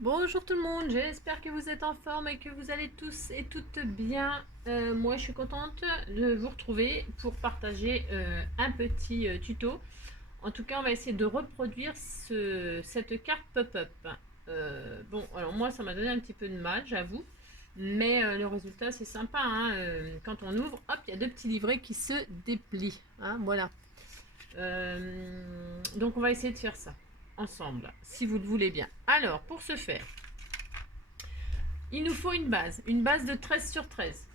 Bonjour tout le monde, j'espère que vous êtes en forme et que vous allez tous et toutes bien. Moi je suis contente de vous retrouver pour partager un petit tuto. En tout cas on va essayer de reproduire cette carte pop-up. Bon alors moi ça m'a donné un petit peu de mal j'avoue, mais le résultat c'est sympa, hein. Quand on ouvre, hop, il y a deux petits livrets qui se déplient, hein, voilà. Donc on va essayer de faire ça ensemble, si vous le voulez bien. Alors, pour ce faire, il nous faut une base de 13 sur 13.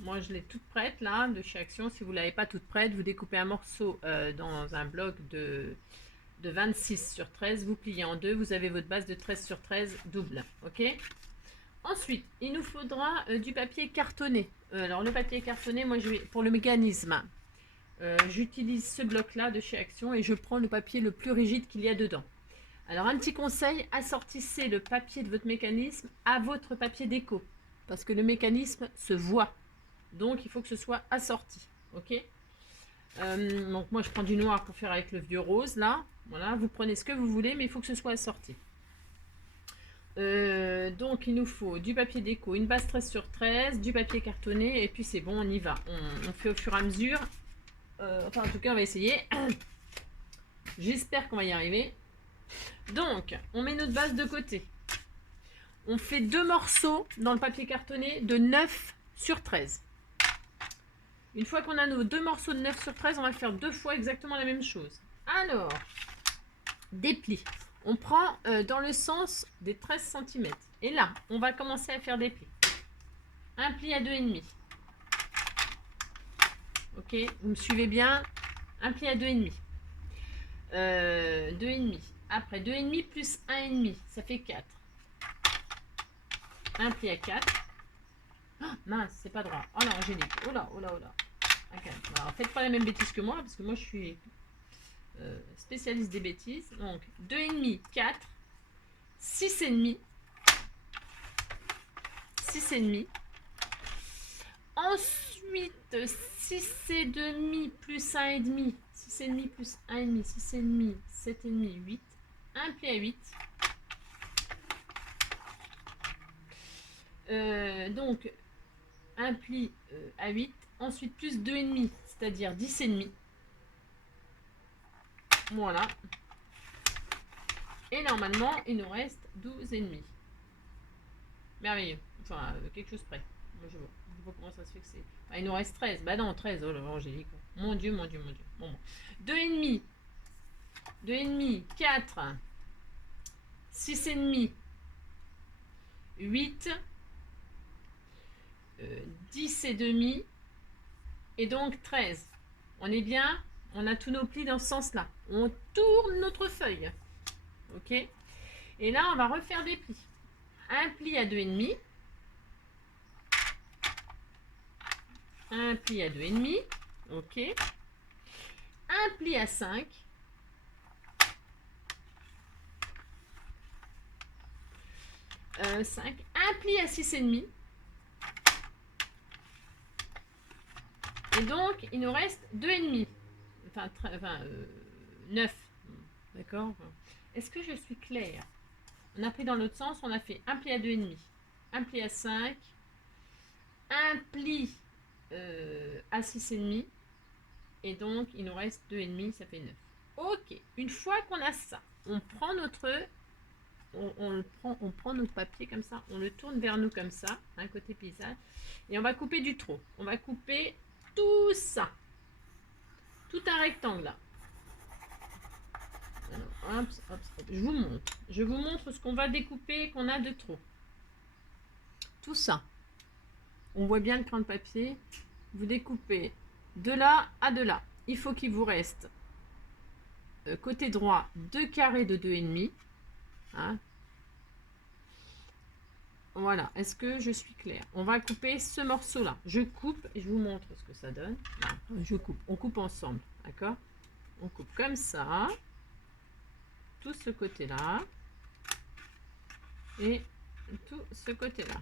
Moi, je l'ai toute prête, là, de chez Action. Si vous ne l'avez pas toute prête, vous découpez un morceau dans un bloc de 26 sur 13, vous pliez en deux, vous avez votre base de 13 sur 13 double, ok. Ensuite, il nous faudra du papier cartonné. Alors, le papier cartonné, moi, pour le mécanisme, j'utilise ce bloc-là de chez Action et je prends le papier le plus rigide qu'il y a dedans. Alors un petit conseil, assortissez le papier de votre mécanisme à votre papier déco, parce que le mécanisme se voit, donc il faut que ce soit assorti, ok. Donc moi je prends du noir pour faire avec le vieux rose là, voilà, vous prenez ce que vous voulez, mais il faut que ce soit assorti. Donc il nous faut du papier déco, une base 13 sur 13, du papier cartonné, et puis c'est bon, on y va. On fait au fur et à mesure. Enfin en tout cas on va essayer. J'espère qu'on va y arriver. Donc on met notre base de côté. On fait deux morceaux dans le papier cartonné de 9 sur 13. Une fois qu'on a nos deux morceaux de 9 sur 13, on va faire deux fois exactement la même chose. Alors, dépli. On prend dans le sens des 13 cm. Et là, on va commencer à faire des plis. Un pli à 2,5. Ok, vous me suivez bien? Un pli à 2,5. 2,5. Après, 2,5 plus 1,5, ça fait 4. Un pli à 4. Oh, mince, c'est pas droit. Oh là, Angélique. Oh là, oh là, oh là. Okay. Alors, faites pas la même bêtise que moi, parce que moi je suis spécialiste des bêtises. Donc 2,5, 4, 6,5, 6,5. Ensuite, 6,5 plus 1,5, 6,5 plus 1,5, 6,5, 7,5, 8. Un pli à 8. Donc, un pli à 8. Ensuite, plus 2,5, c'est-à-dire 10,5. Voilà. Et normalement, il nous reste 12,5. Merveilleux. Enfin, quelque chose près. Moi, je vois. Je sais pas comment ça se fait que c'est. Enfin, il nous reste 13. Bah non, 13. Oh là, Angélique. Mon Dieu, mon Dieu, mon Dieu. Bon, bon. 2,5. 2,5. 4. 6,5. 8. 10 et demi. Et donc 13. On est bien? On a tous nos plis dans ce sens-là. On tourne notre feuille. Ok? Et là, on va refaire des plis. Un pli à 2,5. Un pli à 2,5. Ok. Un pli à 5. 5. Un pli à 6,5. Et donc, il nous reste 2,5. Enfin, 9. D'accord? Est-ce que je suis claire? On a pris dans l'autre sens, on a fait un pli à 2,5. Un pli à 5. Un pli à 6,5. Et donc, il nous reste 2,5, ça fait 9. Ok, une fois qu'on a ça, on prend notre on prend notre papier comme ça, on le tourne vers nous comme ça, un côté paysage, et on va couper du trop. On va couper tout ça, tout un rectangle là. Alors, hop, hop, hop. Je vous montre ce qu'on va découper, qu'on a de trop. Tout ça, on voit bien le cran de papier. Vous découpez de là à de là. Il faut qu'il vous reste côté droit 2 carrés de 2,5. Hein. Voilà, est-ce que je suis claire? On va couper ce morceau-là. Je coupe et je vous montre ce que ça donne. Voilà, je coupe, on coupe ensemble, d'accord? On coupe comme ça, tout ce côté-là, et tout ce côté-là.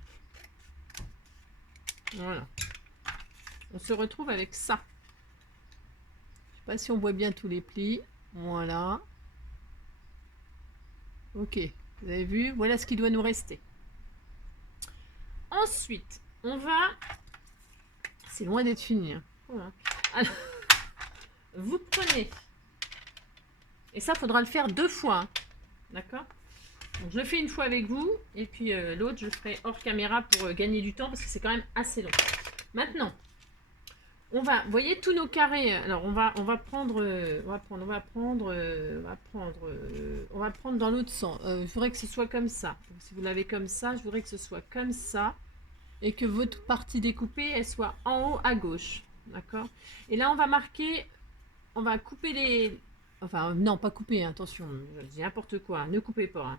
Voilà. On se retrouve avec ça. Je sais pas si on voit bien tous les plis. Voilà. Ok. Vous avez vu? Voilà ce qui doit nous rester. Ensuite, on va... C'est loin d'être fini. Hein. Voilà. Alors, vous prenez... Et ça, il faudra le faire 2 fois. Hein. D'accord? Donc, je le fais une fois avec vous. Et puis l'autre, je le ferai hors caméra pour gagner du temps. Parce que c'est quand même assez long. Maintenant, on va... Vous voyez tous nos carrés. Alors, on va prendre dans l'autre sens. Je voudrais que ce soit comme ça. Donc, si vous l'avez comme ça, je voudrais que ce soit comme ça. Et que votre partie découpée, elle soit en haut à gauche. D'accord? Et là, on va marquer... On va couper les... Enfin, non, pas couper, attention, je dis n'importe quoi, ne coupez pas.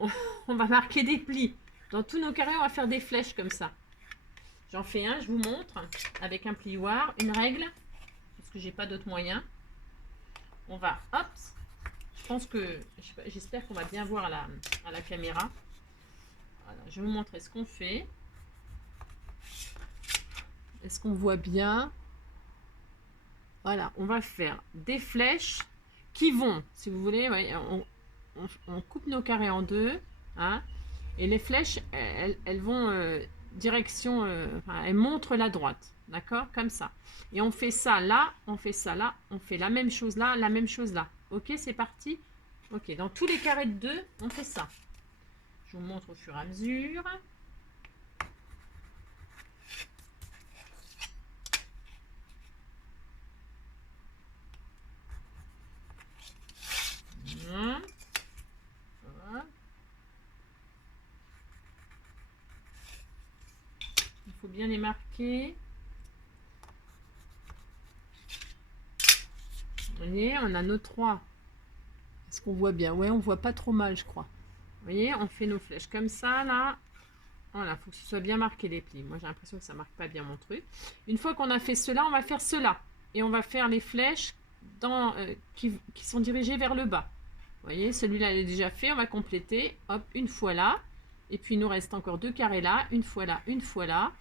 Hein. On va marquer des plis. Dans tous nos carrés, on va faire des flèches comme ça. J'en fais un, je vous montre, avec un plioir, une règle, parce que j'ai pas d'autre moyen. On va, hop, je pense que, j'espère qu'on va bien voir à la caméra. Voilà, je vais vous montrer ce qu'on fait. Est-ce qu'on voit bien? Voilà, on va faire des flèches qui vont, si vous voulez, ouais, on coupe nos carrés en 2, hein, et les flèches, elles vont direction, enfin, elles montrent la droite, d'accord, comme ça. Et on fait ça là, on fait ça là, on fait la même chose là, la même chose là. Ok, c'est parti. Ok, dans tous les carrés de 2, on fait ça. Je vous montre au fur et à mesure. Voilà. Il faut bien les marquer. Vous voyez, on a nos 3. Est-ce qu'on voit bien? Ouais, on voit pas trop mal, je crois. Vous voyez, on fait nos flèches comme ça, là. Voilà, il faut que ce soit bien marqué les plis. Moi, j'ai l'impression que ça marque pas bien mon truc. Une fois qu'on a fait cela, on va faire cela. Et on va faire les flèches qui sont dirigées vers le bas. Vous voyez, celui-là, il est déjà fait. On va compléter. Hop, une fois là. Et puis, il nous reste encore 2 carrés là. Une fois là, une fois là.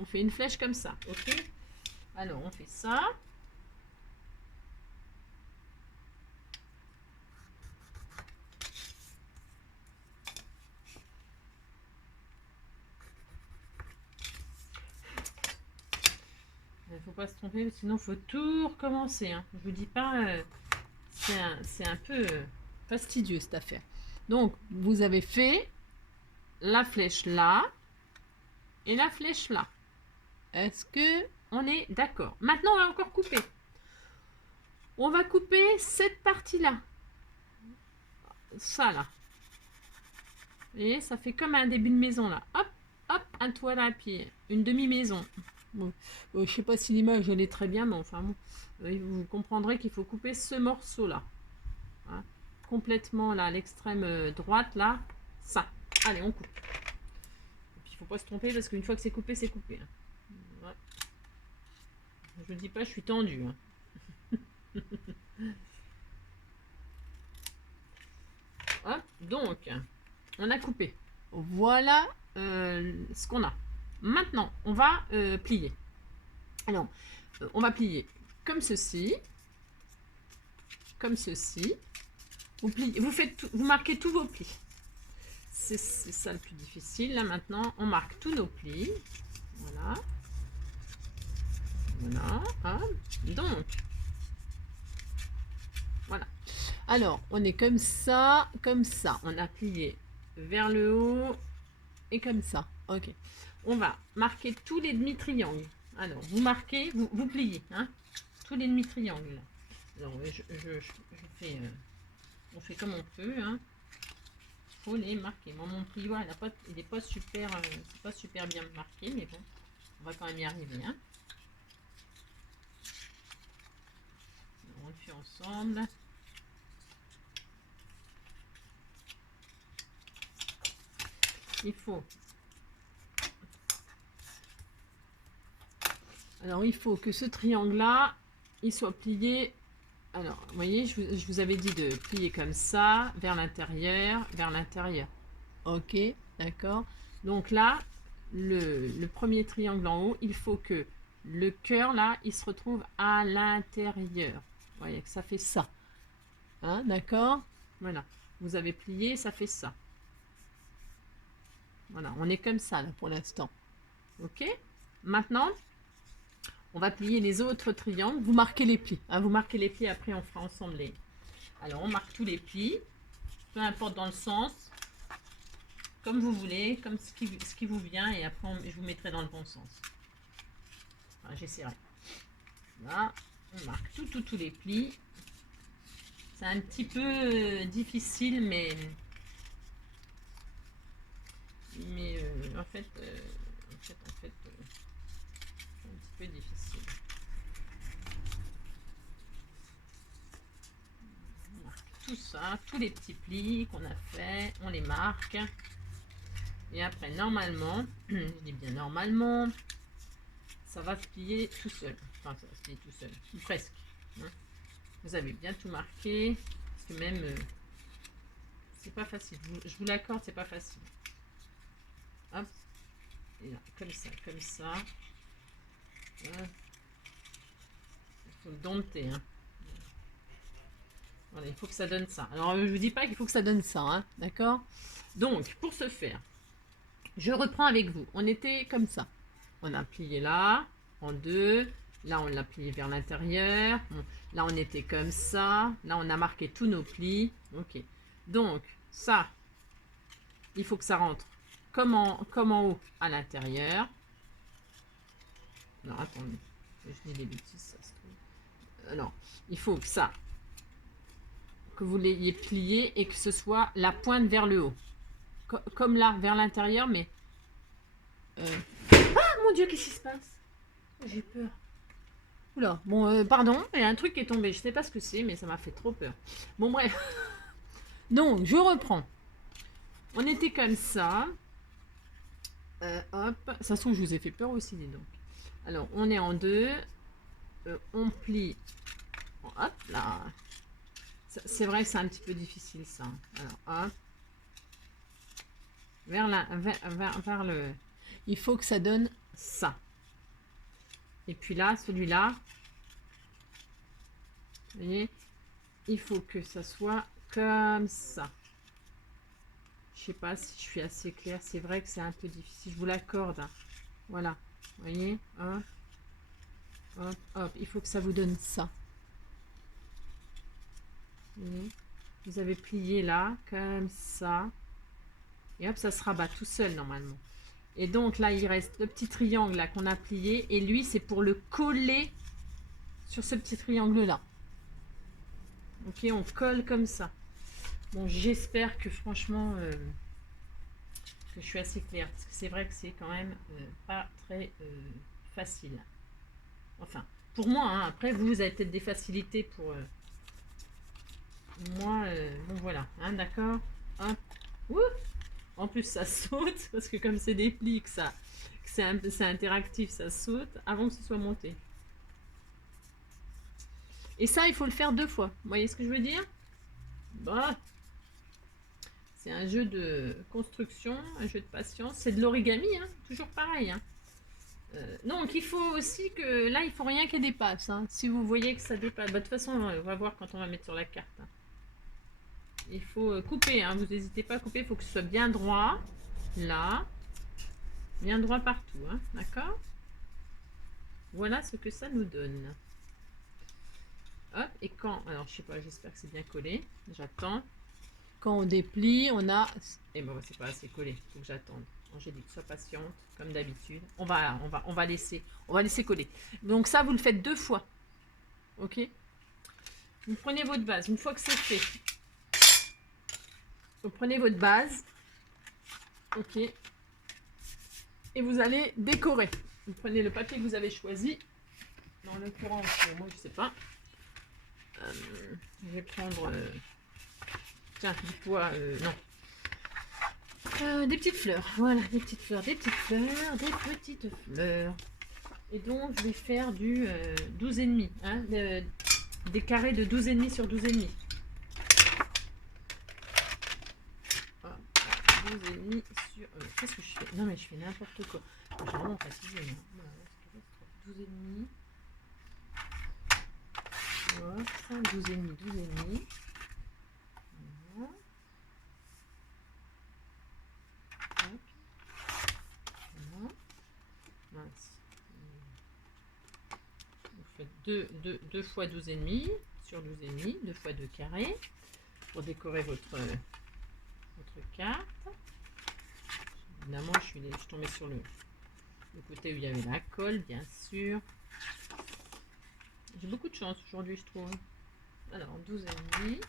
On fait une flèche comme ça. Ok? Alors, on fait ça. Il ne faut pas se tromper, sinon il faut tout recommencer. Hein. Je vous dis pas, c'est un peu fastidieux cette affaire. Donc, vous avez fait la flèche là et la flèche là. Est-ce que on est d'accord? Maintenant, on va encore couper. On va couper cette partie-là. Ça là. Vous voyez, ça fait comme un début de maison là. Hop, hop, un toit à pied. Une demi-maison. Bon, je sais pas si l'image elle est très bien, mais enfin bon, vous comprendrez qu'il faut couper ce morceau là, hein, complètement là, à l'extrême droite là, ça. Allez, on coupe. Et puis il faut pas se tromper parce qu'une fois que c'est coupé, c'est coupé. Hein. Ouais. Je ne dis pas, je suis tendue. Hein. Hop, donc, on a coupé. Voilà ce qu'on a. Maintenant, on va plier. Alors, on va plier comme ceci. Comme ceci. Vous, pliez, vous marquez tous vos plis. C'est ça le plus difficile. Là, maintenant, on marque tous nos plis. Voilà. Voilà. Hop. Donc, voilà. Alors, on est comme ça, comme ça. On a plié vers le haut et comme ça. Ok. On va marquer tous les demi-triangles. Alors, vous marquez, vous pliez, hein, tous les demi-triangles. Alors, je fais, on fait comme on peut, hein. Faut les marquer. Moi, mon plioir, il n'est pas super, c'est pas super bien marqué, mais bon, on va quand même y arriver, hein. Alors, on le fait ensemble. Il faut. Alors, il faut que ce triangle-là, il soit plié. Alors, vous voyez, je vous avais dit de plier comme ça, vers l'intérieur, vers l'intérieur. Ok, d'accord. Donc là, le premier triangle en haut, il faut que le cœur, là, il se retrouve à l'intérieur. Vous voyez que ça fait ça. Hein, d'accord? Voilà. Vous avez plié, ça fait ça. Voilà, on est comme ça là pour l'instant. Ok. Maintenant, on va plier les autres triangles. Vous marquez les plis. Hein, vous marquez les plis, après on fera ensemble les... Alors, on marque tous les plis. Peu importe dans le sens. Comme vous voulez, comme ce qui vous vient. Et après, je vous mettrai dans le bon sens. Enfin, j'essaierai. Là, on marque tous les plis. C'est un petit peu difficile, mais en fait, c'est un petit peu difficile. On marque tout ça, tous les petits plis qu'on a fait, on les marque. Et après, normalement, je dis bien normalement, ça va se plier tout seul. Enfin, ça va se plier tout seul, ou presque. Hein. Vous avez bien tout marqué, parce que même, c'est pas facile. Je vous l'accorde, c'est pas facile. Hop, et là, comme ça, comme ça. Voilà. Il faut le dompter. Hein. Voilà, il faut que ça donne ça. Alors, je vous dis pas qu'il faut que ça donne ça, hein, d'accord? Donc, pour ce faire, je reprends avec vous. On était comme ça. On a plié là, en deux. Là, on l'a plié vers l'intérieur. Là, on était comme ça. Là, on a marqué tous nos plis. Ok. Donc, ça, il faut que ça rentre comme en haut à l'intérieur. Non, attendez. Je dis des bêtises, ça se trouve. Non, il faut que ça, que vous l'ayez plié et que ce soit la pointe vers le haut. Comme là, vers l'intérieur, mais... Ah, mon Dieu, qu'est-ce qui se passe? J'ai peur. Oula, bon, pardon, il y a un truc qui est tombé. Je sais pas ce que c'est, mais ça m'a fait trop peur. Bon, bref. Donc, je reprends. On était comme ça. Hop. Ça se trouve, je vous ai fait peur aussi, dis donc. Alors, on est en deux. On plie. Hop là. C'est vrai que c'est un petit peu difficile, ça. Alors, hop. Vers le... Il faut que ça donne ça. Et puis là, celui-là, vous voyez, il faut que ça soit comme ça. Je sais pas si je suis assez claire. C'est vrai que c'est un peu difficile. Je vous l'accorde. Hein. Voilà. Vous voyez, hop, hop, hop. Il faut que ça vous donne ça. Vous avez plié là, comme ça. Et hop, ça se rabat tout seul normalement. Et donc là, il reste le petit triangle là qu'on a plié. Et lui, c'est pour le coller sur ce petit triangle là. Ok, on colle comme ça. Bon, j'espère que franchement, que je suis assez claire. Parce que c'est vrai que c'est quand même pas très facile. Enfin, pour moi, hein, après, vous avez peut-être des facilités pour... moi, bon voilà, hein, d'accord. Hop. Ouh. En plus, ça saute, parce que comme c'est des plis, que c'est interactif, ça saute avant que ce soit monté. Et ça, il faut le faire 2 fois. Vous voyez ce que je veux dire? Bah, c'est un jeu de construction, un jeu de patience. C'est de l'origami, hein, toujours pareil. Hein. Donc, il faut aussi que... Là, il faut rien qui dépasse. Hein. Si vous voyez que ça dépasse... Bah, de toute façon, on va voir quand on va mettre sur la carte. Hein. Il faut couper, hein. Vous n'hésitez pas à couper. Il faut que ce soit bien droit. Là. Bien droit partout. Hein. D'accord? Voilà ce que ça nous donne. Hop, et quand... Alors, je sais pas, j'espère que c'est bien collé. J'attends. Quand on déplie, on a... Et bon, c'est pas assez collé. Il faut que j'attende. Angélique, sois patiente, comme d'habitude. On va laisser coller. Donc ça, vous le faites 2 fois. Ok? Vous prenez votre base. Une fois que c'est fait, vous prenez votre base. Ok? Et vous allez décorer. Vous prenez le papier que vous avez choisi. Dans l'occurrence, moi, je sais pas. Je vais prendre... tiens, du poids... non. Des petites fleurs, voilà, des petites fleurs. Et donc, je vais faire du 12,5. Hein, des carrés de 12,5 sur 12,5. Ah, 12,5 sur... qu'est-ce que je fais? Non, mais je fais n'importe quoi. J'ai vraiment précisé. Hein. Voilà, 12,5. Voilà, 12,5. Voilà. 2 fois 12,5 sur 12,5, 2 fois 2 carrés pour décorer votre carte. Évidemment, je suis tombée sur le côté où il y avait la colle, bien sûr. J'ai beaucoup de chance aujourd'hui, je trouve. Alors, 12,5.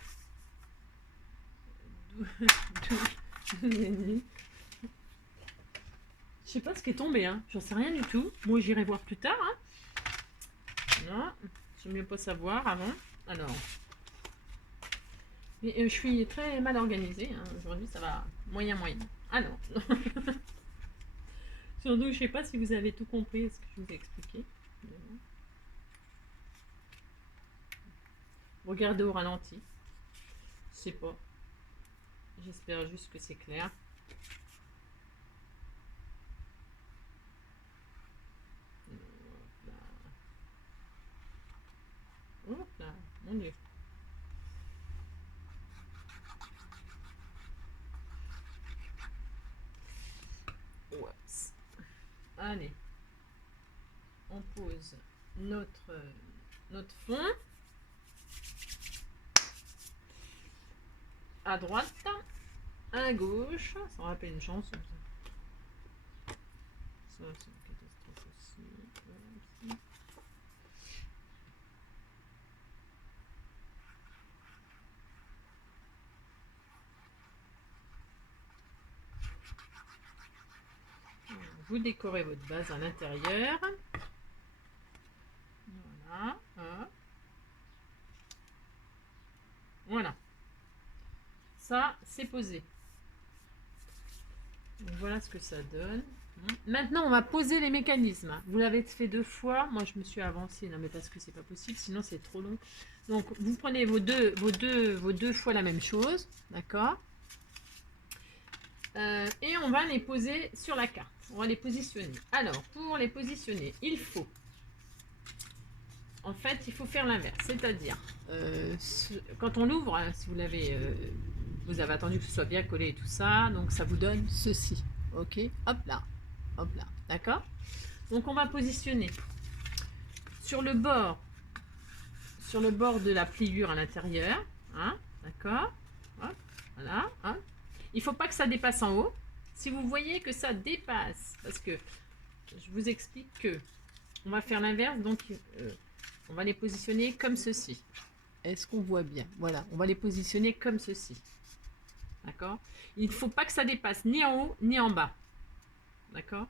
12,5. Je sais pas ce qui est tombé, hein. J'en sais rien du tout. Moi, j'irai voir plus tard. Hein. Non, j'aime mieux pas savoir avant. Alors, mais, je suis très mal organisée. Hein. Aujourd'hui, ça va moyen. Alors, surtout, je sais pas si vous avez tout compris ce que je vous ai expliqué. Regardez au ralenti. Je sais pas. J'espère juste que c'est clair. Hop là, mon Dieu. Oups. Allez. On pose notre fond. À droite, à gauche. Ça me rappelle une chanson. Ça, c'est une catastrophe aussi. Vous décorez votre base à l'intérieur. Voilà. Voilà. Ça, c'est posé. Donc, voilà ce que ça donne. Maintenant, on va poser les mécanismes. Vous l'avez fait 2 fois. Moi, je me suis avancée. Non, mais parce que c'est pas possible. Sinon, c'est trop long. Donc, vous prenez vos deux fois la même chose. D'accord. Et on va les poser sur la carte. On va les positionner. Alors, pour les positionner, il faut... En fait, il faut faire l'inverse. C'est-à-dire, quand on l'ouvre, hein, si vous l'avez... vous avez attendu que ce soit bien collé et tout ça. Donc, ça vous donne ceci. Ok. Hop là. Hop là. D'accord. Donc, on va positionner sur le bord de la pliure à l'intérieur. Hein, d'accord. Voilà. Hein. Il ne faut pas que ça dépasse en haut. Si vous voyez que ça dépasse, parce que je vous explique que on va faire l'inverse, donc on va les positionner comme ceci. Est-ce qu'on voit bien? Voilà, on va les positionner comme ceci. D'accord? Il ne faut pas que ça dépasse ni en haut ni en bas. D'accord?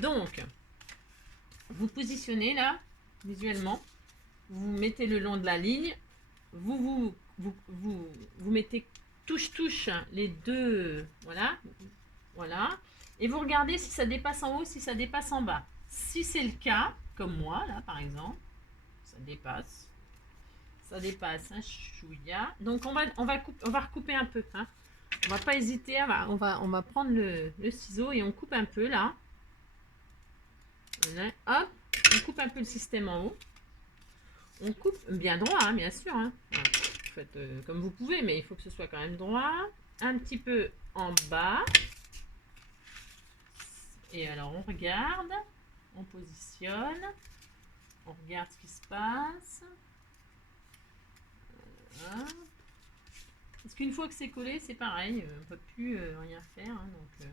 Donc, vous positionnez là, visuellement, vous mettez le long de la ligne, vous mettez touche les deux, voilà, et vous regardez si ça dépasse en haut, si ça dépasse en bas. Si c'est le cas, comme moi là par exemple, ça dépasse un chouïa. Donc on va recouper un peu, hein. On va pas hésiter, on va prendre le ciseau et on coupe un peu là. Voilà, hop, on coupe un peu le système en haut. On coupe bien droit, hein, bien sûr. Hein. Voilà. Vous faites comme vous pouvez, mais il faut que ce soit quand même droit. Un petit peu en bas. Et alors on regarde, on positionne, on regarde ce qui se passe. Voilà. Parce qu'une fois que c'est collé, c'est pareil, on ne peut plus rien faire. Hein, donc,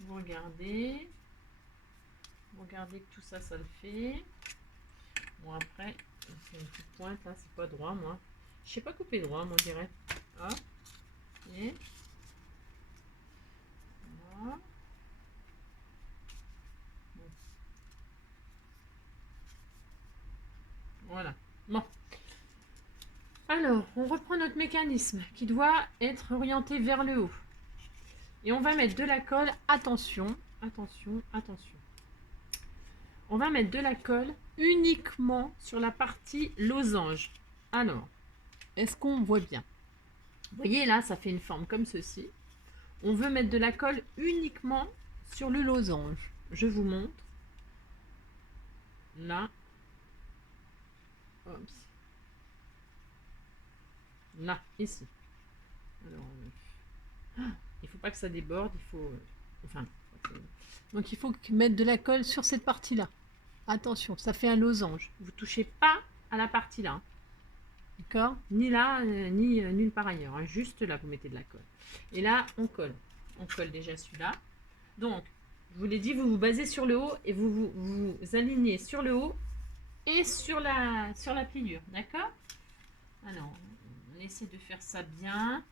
vous regardez que tout ça, ça le fait. Bon, après, c'est une petite pointe là, c'est pas droit, moi. Je sais pas couper droit, moi, je dirais. Hop. Et voilà. Bon. Voilà. Bon. Alors, on reprend notre mécanisme qui doit être orienté vers le haut. Et on va mettre de la colle. Attention, attention, attention. On va mettre de la colle uniquement sur la partie losange. Alors, est-ce qu'on voit bien? Vous voyez là, ça fait une forme comme ceci. On veut mettre de la colle uniquement sur le losange. Je vous montre. Là. Oups. Là, ici. Alors, il ne faut pas que ça déborde. Il faut... enfin, Donc il faut mettre de la colle sur cette partie-là. Attention, ça fait un losange. Vous ne touchez pas à la partie là. D'accord? Ni là, ni nulle part ailleurs. Hein. Juste là, vous mettez de la colle. Et là, on colle. On colle déjà celui-là. Donc, je vous l'ai dit, vous vous basez sur le haut et vous alignez sur le haut et sur la pliure. D'accord? Alors, on essaie de faire ça bien.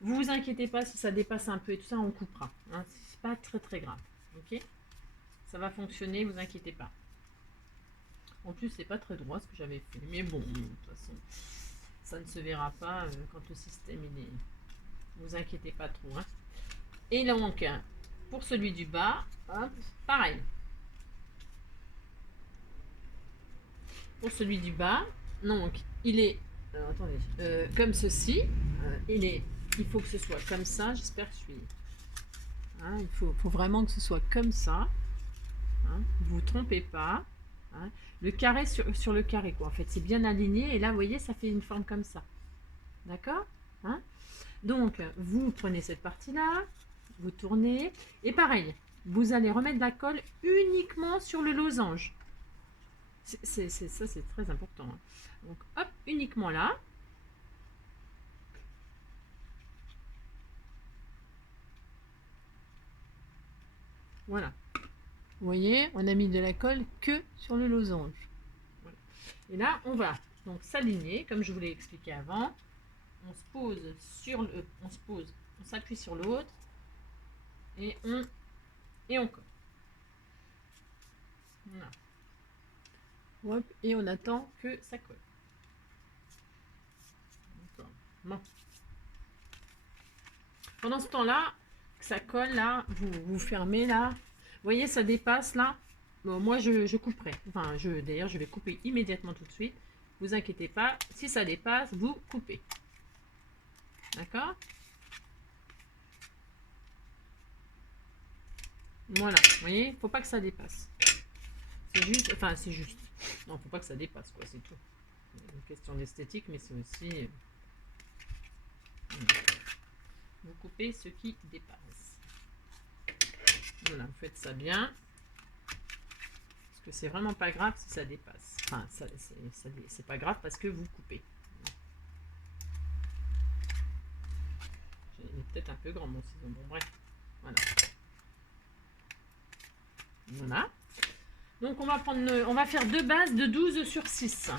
Vous vous inquiétez pas si ça dépasse un peu et tout ça, on coupera. Hein. C'est pas très grave. Ok? Ça va fonctionner, vous inquiétez pas. En plus, c'est pas très droit ce que j'avais fait. Mais bon, de toute façon, ça ne se verra pas quand le système il est. Vous inquiétez pas trop. Hein. Et donc, pour celui du bas, hop, pareil. Pour celui du bas, donc, il est. Attendez, comme ceci. Il faut que ce soit comme ça. J'espère que je suis. Hein, il faut vraiment que ce soit comme ça. Hein, vous vous trompez pas. Hein. Le carré sur le carré, quoi. En fait, c'est bien aligné. Et là, vous voyez, ça fait une forme comme ça. D'accord? Hein? Donc, vous prenez cette partie-là, vous tournez. Et pareil, vous allez remettre de la colle uniquement sur le losange. Ça, c'est très important. Hein. Donc, hop, uniquement là. Voilà. Vous voyez, on a mis de la colle que sur le losange. Voilà. Et là, on va donc s'aligner, comme je vous l'ai expliqué avant. On se pose sur le, on s'appuie sur l'autre et on colle. Voilà. Hop, et on attend que ça colle. Bon. Pendant ce temps-là, que ça colle là, vous fermez là. Vous voyez, ça dépasse là. Bon, moi, je couperai. Enfin, d'ailleurs, je vais couper immédiatement tout de suite. Vous inquiétez pas. Si ça dépasse, vous coupez. D'accord? Voilà. Vous voyez, il ne faut pas que ça dépasse. C'est juste. Enfin, c'est juste. Non, il ne faut pas que ça dépasse, quoi. C'est tout. C'est une question d'esthétique, mais c'est aussi. Vous coupez ce qui dépasse. Voilà, vous faites ça bien. Parce que c'est vraiment pas grave si ça dépasse. Enfin, c'est pas grave parce que vous coupez. Il est peut-être un peu grand mon ciseau. Bon, bref. Voilà. Voilà. Donc, on va faire deux bases de 12 sur 6.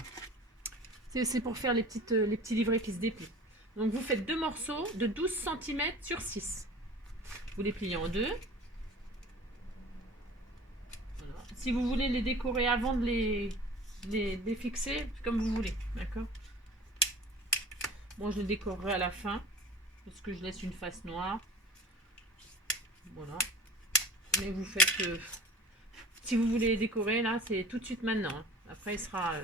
C'est pour faire les petits livrets qui se déplient. Donc, vous faites deux morceaux de 12 cm sur 6. Vous les pliez en deux. Voilà. Si vous voulez les décorer avant de les fixer, comme vous voulez. D'accord? Moi, je les décorerai à la fin. Parce que je laisse une face noire. Voilà. Mais vous faites... si vous voulez les décorer, là, c'est tout de suite maintenant. Hein. Après, il sera...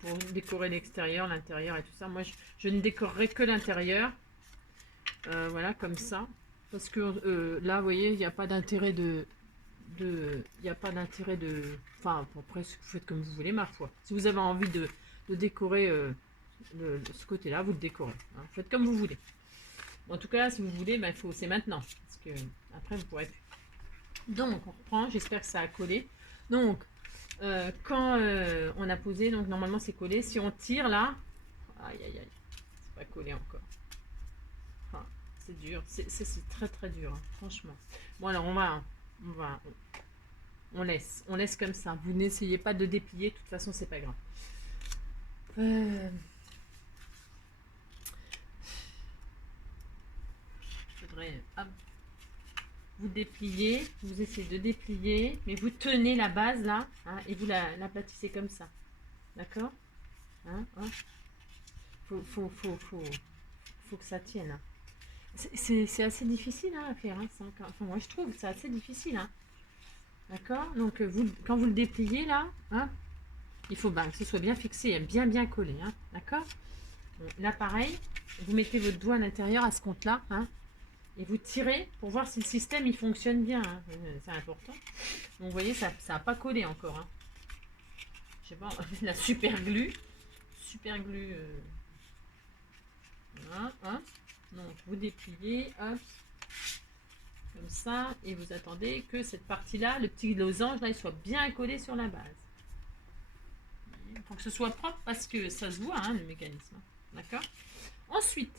pour décorer l'extérieur, l'intérieur et tout ça. Moi, je ne décorerai que l'intérieur. Voilà, comme ça. Parce que là, vous voyez, il n'y a pas d'intérêt il n'y a pas d'intérêt de... Enfin, après, vous faites comme vous voulez, ma foi. Si vous avez envie de décorer ce côté-là, vous le décorez. Hein. Faites comme vous voulez. En tout cas, si vous voulez, ben, c'est maintenant. Parce que après, vous pourrez plus. Donc, on reprend. J'espère que ça a collé. Donc, quand on a posé, donc normalement c'est collé. Si on tire là, aïe aïe aïe, c'est pas collé encore. Enfin, c'est dur, c'est très dur, hein, franchement. Bon alors on laisse comme ça. Vous n'essayez pas de déplier, de toute façon c'est pas grave. Faudrait, hop, vous dépliez, vous essayez de déplier, mais vous tenez la base là, hein, et vous l'aplatissez comme ça. D'accord? Hein, hein. Faut que ça tienne. Hein. C'est assez difficile hein, à faire. Hein, enfin, moi je trouve que c'est assez difficile. Hein. D'accord? Donc quand vous le dépliez là, hein, il faut que ce soit bien fixé, bien collé. Hein, d'accord? Là pareil, vous mettez votre doigt à l'intérieur à ce compte-là. Hein, et vous tirez pour voir si le système il fonctionne bien. Hein. C'est important. Donc vous voyez, ça n'a pas collé encore. Hein. Je sais pas, la super glue. Voilà, hein. Donc vous dépliez, hop. comme ça, et vous attendez que cette partie-là, le petit losange, là, il soit bien collé sur la base. Il faut que ce soit propre parce que ça se voit, hein, le mécanisme. D'accord? Ensuite,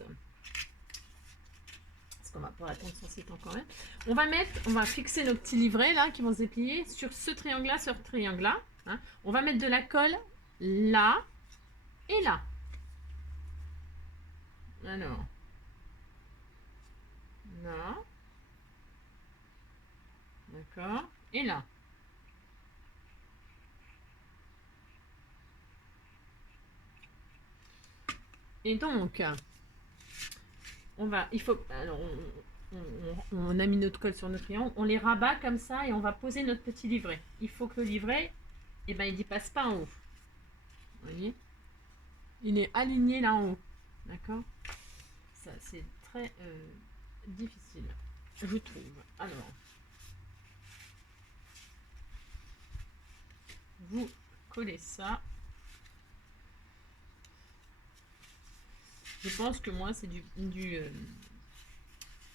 parce qu'on va pas attendre 107 ans quand même, on va fixer nos petits livrets là qui vont se déplier sur ce triangle-là, sur ce triangle-là. Hein. On va mettre de la colle là et là. Alors, là. D'accord. Et là. Et donc, il faut, alors on a mis notre colle sur notre triangle, on les rabat comme ça et on va poser notre petit livret. Il faut que le livret, eh ben, il ne passe pas en haut. Vous voyez? Il est aligné là en haut. D'accord? Ça, c'est très difficile, je trouve. Alors, vous collez ça. Je pense que moi, c'est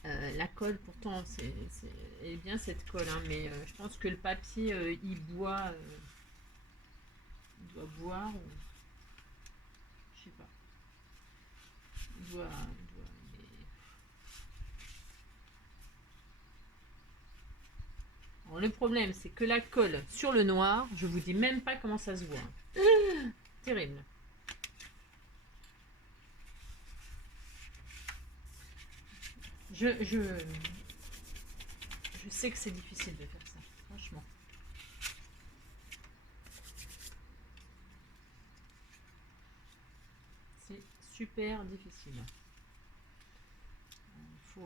la colle, pourtant, c'est bien cette colle, hein, mais je pense que le papier, il boit, il doit boire, ou, je sais pas. Alors, le problème, c'est que la colle sur le noir, je vous dis même pas comment ça se voit. Terrible. Je sais que c'est difficile de faire ça, franchement. C'est super difficile. Je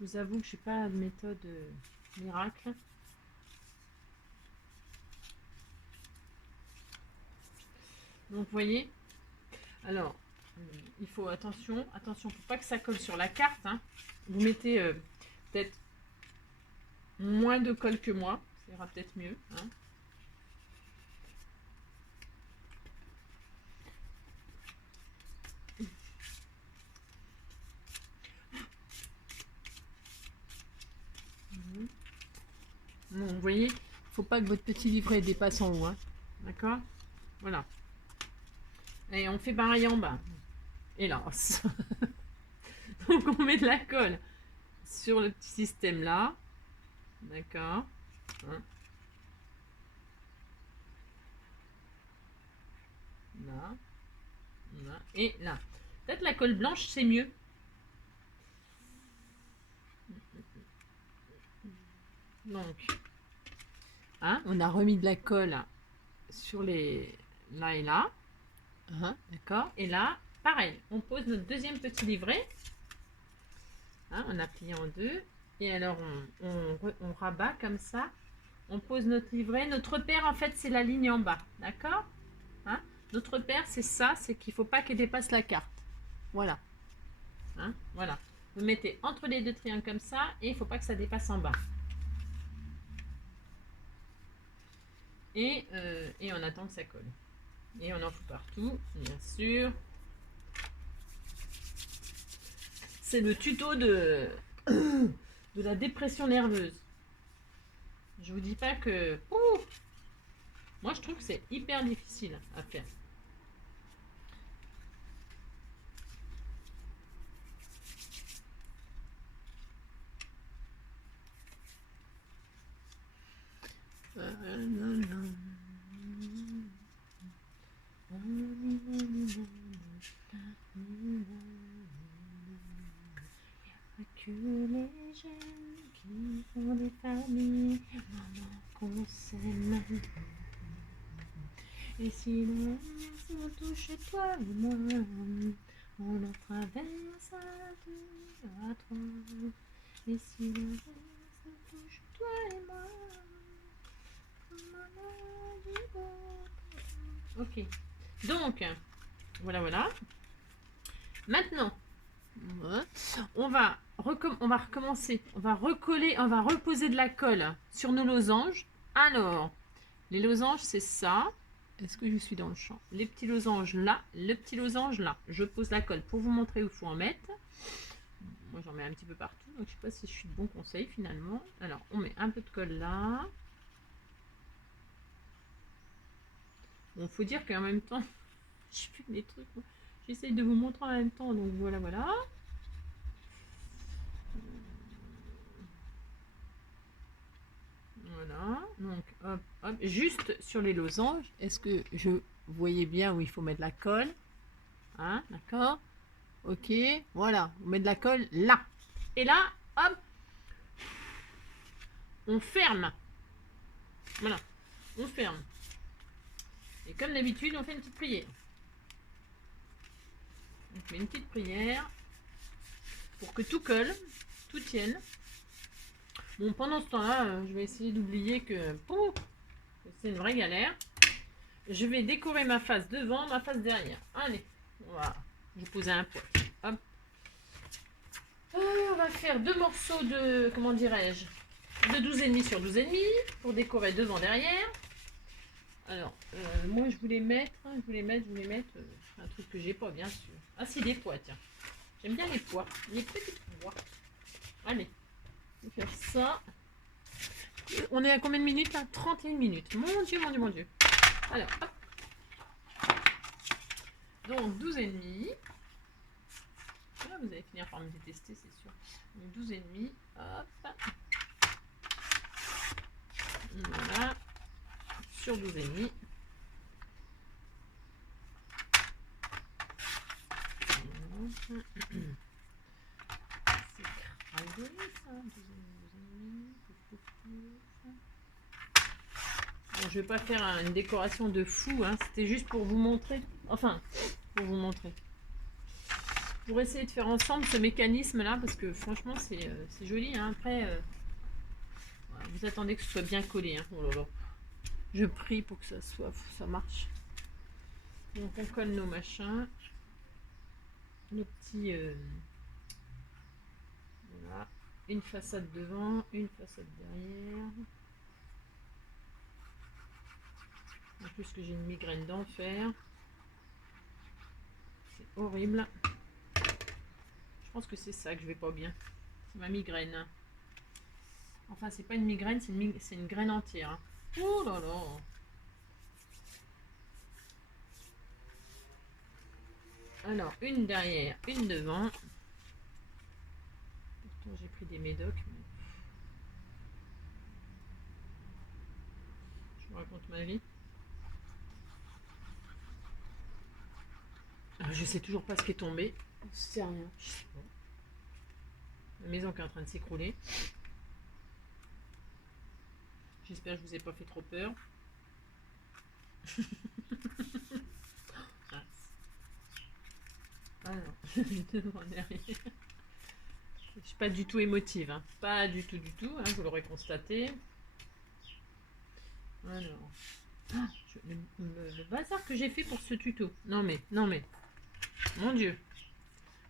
vous avoue que je n'ai pas de méthode miracle. Donc, vous voyez, alors, il faut attention pour pas que ça colle sur la carte. Hein. Vous mettez peut-être moins de colle que moi, ça ira peut-être mieux. Hein. Bon, vous voyez, il ne faut pas que votre petit livret dépasse en haut. Hein. D'accord? Voilà. Et on fait pareil en bas. Hélas. Donc on met de la colle sur le petit système là. D'accord. Hein. Là. Là. Et là. Peut-être la colle blanche, c'est mieux. Donc, hein, on a remis de la colle sur les là et là. Hein, d'accord. Et là, pareil, on pose notre deuxième petit livret. Hein, on a plié en deux. Et alors, on rabat comme ça. On pose notre livret. Notre repère, en fait, c'est la ligne en bas. D'accord? Hein, notre repère, c'est ça. C'est qu'il ne faut pas qu'elle dépasse la carte. Voilà. Hein, voilà. Vous mettez entre les deux triangles comme ça. Et il ne faut pas que ça dépasse en bas. Et on attend que ça colle. Et on en fout partout, bien sûr. C'est le tuto de la dépression nerveuse. Je vous dis pas que... moi, je trouve que c'est hyper difficile à faire. Que les jeunes qui font des familles, maman qu'on s'aime. Et si les se touche toi et moi, on en traverse à deux, à trois. Et si les se touche toi et moi, ok. Donc, voilà. Maintenant, on va recommencer. On va recoller, on va reposer de la colle sur nos losanges. Alors, les losanges, c'est ça. Est-ce que je suis dans le champ? Les petits losanges là, le petit losange là. Je pose la colle pour vous montrer où il faut en mettre. Moi j'en mets un petit peu partout, donc je sais pas si je suis de bon conseil finalement. Alors on met un peu de colle là. Bon, faut dire qu'en même temps, je fais des trucs. J'essaye de vous montrer en même temps, donc voilà, voilà. Voilà, donc hop, hop, juste sur les losanges. Est-ce que vous voyez bien où il faut mettre la colle? Hein, d'accord? Ok, voilà, on met de la colle là. Et là, hop, on ferme. Voilà, on ferme. Et comme d'habitude, on fait une petite prière. On fait une petite prière pour que tout colle, tout tienne. Bon, pendant ce temps-là, je vais essayer d'oublier que c'est une vraie galère. Je vais décorer ma face devant, ma face derrière. Allez, voilà. Je posais un poids. Hop. On va faire 2 morceaux de, comment dirais-je, de 12,5 sur 12,5 pour décorer devant, derrière. Alors, moi je voulais mettre un truc que j'ai pas, bien sûr. Ah, si, des pois, tiens. J'aime bien les pois, les petits pois. Allez, on va faire ça. On est à combien de minutes là? 31 minutes. Mon Dieu, mon Dieu, mon Dieu. Alors, hop. Donc, 12,5. Là, vous allez finir par me détester, c'est sûr. Donc, 12,5. Hop. Voilà. Sur 12,5. C'est crasé, ça. 12,5. Bon, je vais pas faire une décoration de fou, hein. C'était juste pour vous montrer. Enfin, pour vous montrer. Pour essayer de faire ensemble ce mécanisme là, parce que franchement c'est joli, hein. Après vous attendez que ce soit bien collé, hein. Oh là là. Je prie pour que ça marche. Donc on colle nos machins, nos petits voilà, une façade devant, une façade derrière. En plus que j'ai une migraine d'enfer, c'est horrible. Je pense que c'est ça que je vais pas bien. C'est ma migraine. Enfin, c'est pas une migraine, c'est une graine entière. Hein. Oh là là. Alors, une derrière, une devant. Pourtant, j'ai pris des médocs. Mais... je vous raconte ma vie. Alors, je sais toujours pas ce qui est tombé. C'est rien. Je sais pas. La maison qui est en train de s'écrouler. J'espère que je vous ai pas fait trop peur. Alors, devant derrière. Je suis pas du tout émotive, hein. Pas du tout, hein, vous l'aurez constaté. Alors, le bazar que j'ai fait pour ce tuto. Non mais, mon Dieu.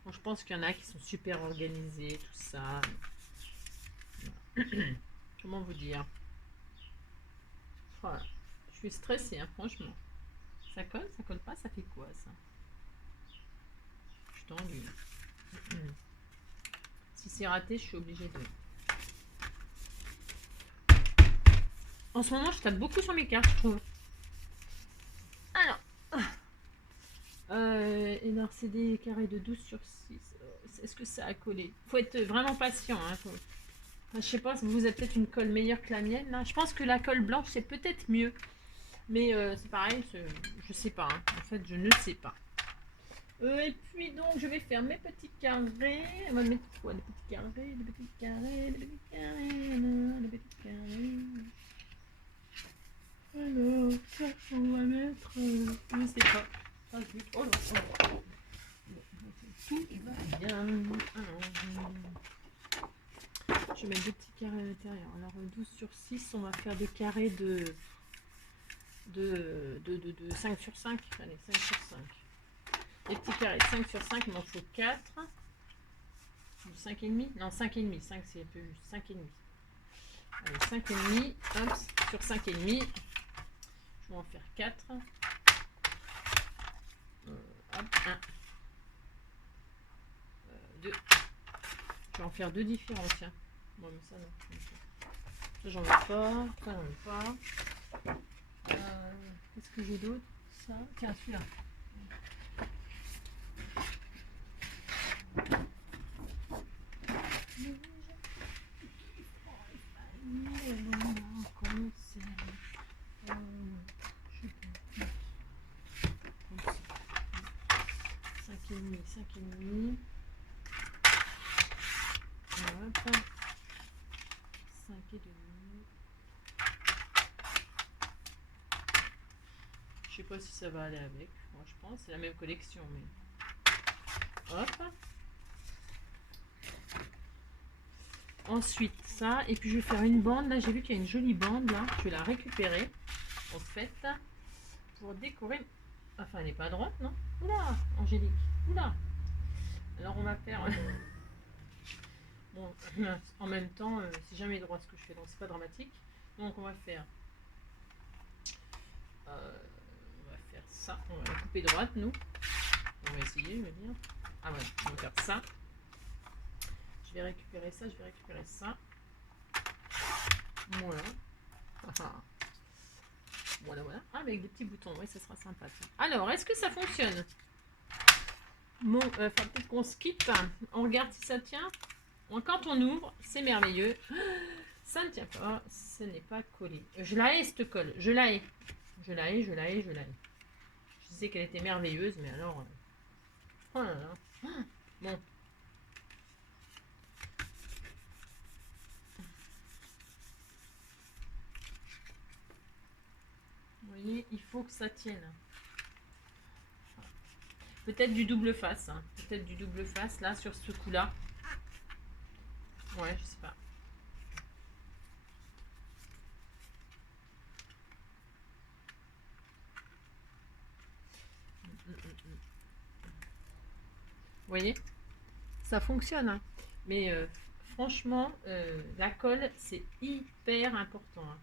Bon, je pense qu'il y en a qui sont super organisés, tout ça. Comment vous dire? Voilà. Je suis stressée, hein, franchement. Ça colle pas, ça fait quoi ça? Je suis tendue. Si c'est raté, je suis obligée de... En ce moment, je tape beaucoup sur mes cartes, je trouve. Alors. Et alors, c'est des carrés de 12 sur 6. Est-ce que ça a collé? Faut être vraiment patient. Hein, enfin, je sais pas, vous avez peut-être une colle meilleure que la mienne. Là. Je pense que la colle blanche, c'est peut-être mieux. Mais c'est pareil, je sais pas. Hein. En fait, je ne sais pas. Et puis donc, je vais faire mes petits carrés. On va mettre quoi? Des petits carrés, des petits carrés, des petits carrés, des petits carrés. Alors, ça, on va mettre... je sais pas. Oh là, oh. Tout va bien. Alors, je vais mettre 2 petits carrés à l'intérieur. Alors, 12 sur 6, on va faire des carrés de 5 sur 5. Allez, 5 sur 5. Les petits carrés de 5 sur 5, il m'en faut 4. 5,5. Non, 5,5. 5, c'est un peu juste. 5,5. Allez, 5,5. Hop, sur 5,5. Je vais en faire 4. Hop, 1. 2. Je vais en faire 2 différents, tiens. Bon, mais ça, non. Ça, j'en veux pas. Ça, j'en veux pas. Qu'est-ce que j'ai d'autre? Ça, tiens, celui-là. Et demi, 5 et demi. Hop. 5 et demi. Je sais pas si ça va aller avec. Moi, je pense c'est la même collection, mais hop. Ensuite ça, et puis je vais faire une bande. Là, j'ai vu qu'il y a une jolie bande là. Je vais la récupérer en fait pour décorer. Enfin, elle n'est pas droite, non? Oula, Angélique. Oula. Alors on va faire. Bon, en même temps, c'est jamais droit ce que je fais, donc c'est pas dramatique. Donc on va faire. On va faire ça. On va la couper droite, nous. On va essayer, je veux dire. Ah ouais, on va faire ça. Je vais récupérer ça, je vais récupérer ça. Voilà. Voilà, voilà. Ah, avec des petits boutons, oui, ça sera sympa. Ça. Alors, est-ce que ça fonctionne? Bon, peut-être qu'on se quitte. On regarde si ça tient. Quand on ouvre, c'est merveilleux. Ça ne tient pas, ce n'est pas collé. Je la hais, cette colle. Je la hais. Je la hais, je la hais, je la hais. Je disais qu'elle était merveilleuse, mais alors... Oh là là. Bon. Vous voyez, il faut que ça tienne. Peut-être du double face. Hein. Peut-être du double face, là, sur ce coup-là. Ouais, je sais pas. Vous voyez, ça fonctionne. Hein. Mais franchement, la colle, c'est hyper important. Hein.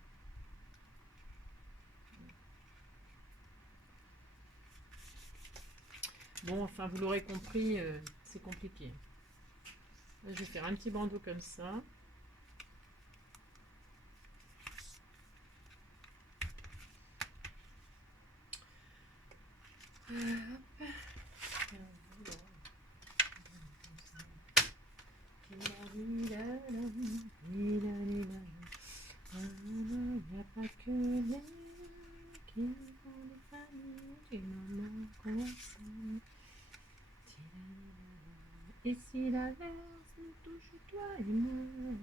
Bon, enfin, vous l'aurez compris, c'est compliqué. Là, je vais faire un petit bandeau comme ça. Hop. Il n'y a pas que les qui font des familles du moment qu'on s'aime. Et si la verse nous touche, toi et moi,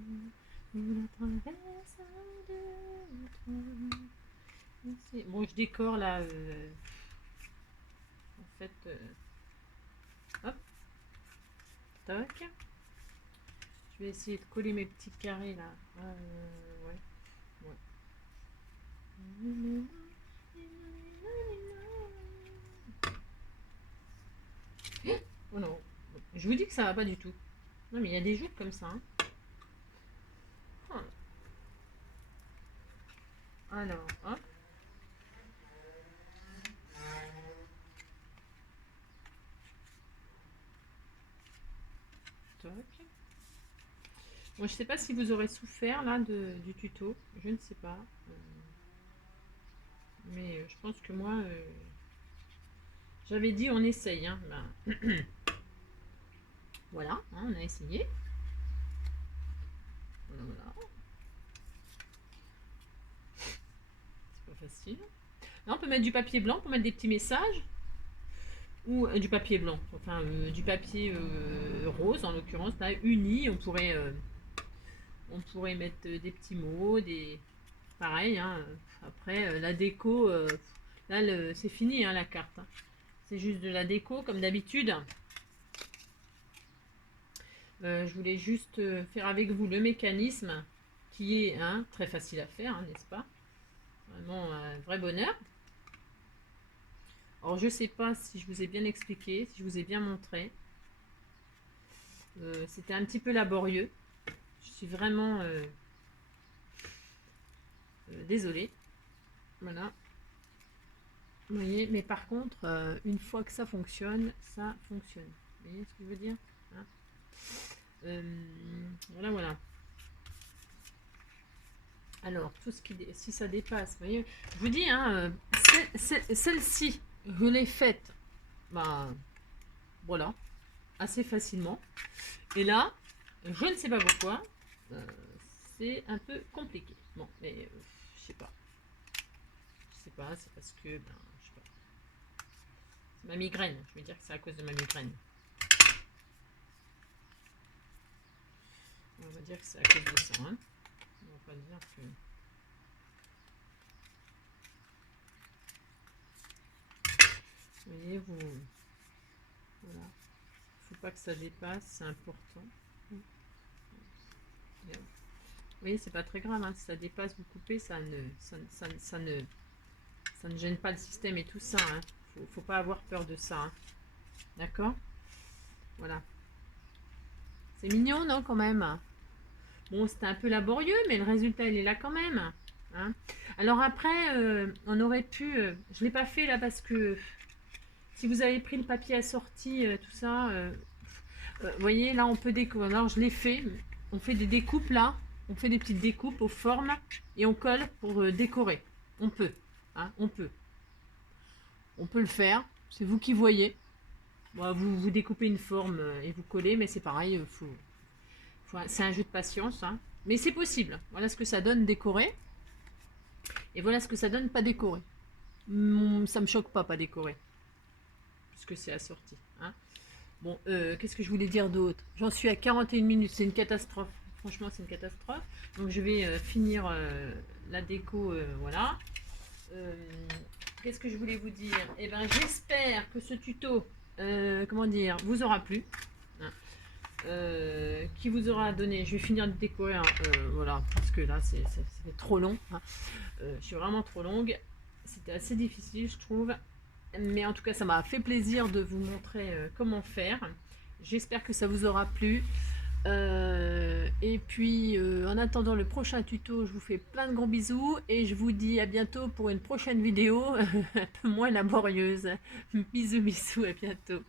nous la traversons de toi. Bon, je décore là. En fait, hop, toc. Je vais essayer de coller mes petits carrés là. Ouais. Oh non, je vous dis que ça va pas du tout. Non mais il y a des jours comme ça. Hein. Oh. Alors, hop. Toc. Bon, je sais pas si vous aurez souffert là du tuto, je ne sais pas. Mais je pense que moi, j'avais dit on essaye. Hein. Ben, voilà, hein, on a essayé. Voilà. C'est pas facile. Là, on peut mettre du papier blanc pour mettre des petits messages. Ou du papier blanc, enfin du papier rose en l'occurrence, là, uni. On pourrait mettre des petits mots, des... Pareil, hein. Après, la déco, là, c'est fini, hein, la carte. Hein. C'est juste de la déco, comme d'habitude. Je voulais juste faire avec vous le mécanisme qui est hein, très facile à faire, hein, n'est-ce pas? Vraiment un vrai bonheur. Alors, je ne sais pas si je vous ai bien expliqué, si je vous ai bien montré. C'était un petit peu laborieux. Je suis vraiment désolée. Voilà. Vous voyez, mais par contre, une fois que ça fonctionne, ça fonctionne. Vous voyez ce que je veux dire, hein? Voilà, voilà. Alors, tout ce qui, si ça dépasse, vous voyez, je vous dis, hein, celle-ci, je l'ai faite, bah, voilà, assez facilement. Et là, je ne sais pas pourquoi, c'est un peu compliqué. Bon, mais je sais pas. Je sais pas, c'est parce que, ben, je sais pas. C'est ma migraine, je vais dire que c'est à cause de ma migraine. On va dire que c'est à cause de ça, hein. On va pas dire que... Vous voyez, vous... Voilà. Faut pas que ça dépasse, c'est important. Vous voyez, c'est pas très grave, hein. Si ça dépasse, vous coupez, ça ne gêne pas le système et tout ça, hein. Faut pas avoir peur de ça, hein. D'accord? Voilà. C'est mignon, non, quand même? Bon, c'était un peu laborieux, mais le résultat, il est là quand même, hein. Alors après, on aurait pu... je ne l'ai pas fait là parce que si vous avez pris le papier assorti, tout ça, vous voyez, là, on peut découper. Alors, je l'ai fait. On fait des découpes là. On fait des petites découpes aux formes et on colle pour décorer. On peut, hein, on peut. On peut le faire. C'est vous qui voyez. Bon, vous découpez une forme et vous collez, mais c'est pareil. C'est un jeu de patience, hein. Mais c'est possible. Voilà ce que ça donne décoré. Et voilà ce que ça donne pas décoré. Ça me choque pas décoré. Puisque c'est assorti, hein. Bon, qu'est-ce que je voulais dire d'autre? J'en suis à 41 minutes, c'est une catastrophe. Franchement, c'est une catastrophe. Donc, je vais finir la déco, voilà. Qu'est-ce que je voulais vous dire? Eh ben, j'espère que ce tuto, comment dire, vous aura plu, hein. Qui vous aura donné... Je vais finir de décorer, hein, voilà, parce que là, c'est trop long, hein. Je suis vraiment trop longue. C'était assez difficile, je trouve. Mais en tout cas, ça m'a fait plaisir de vous montrer comment faire. J'espère que ça vous aura plu. Et puis, en attendant le prochain tuto, je vous fais plein de gros bisous. Et je vous dis à bientôt pour une prochaine vidéo un peu moins laborieuse. Bisous, bisous, à bientôt.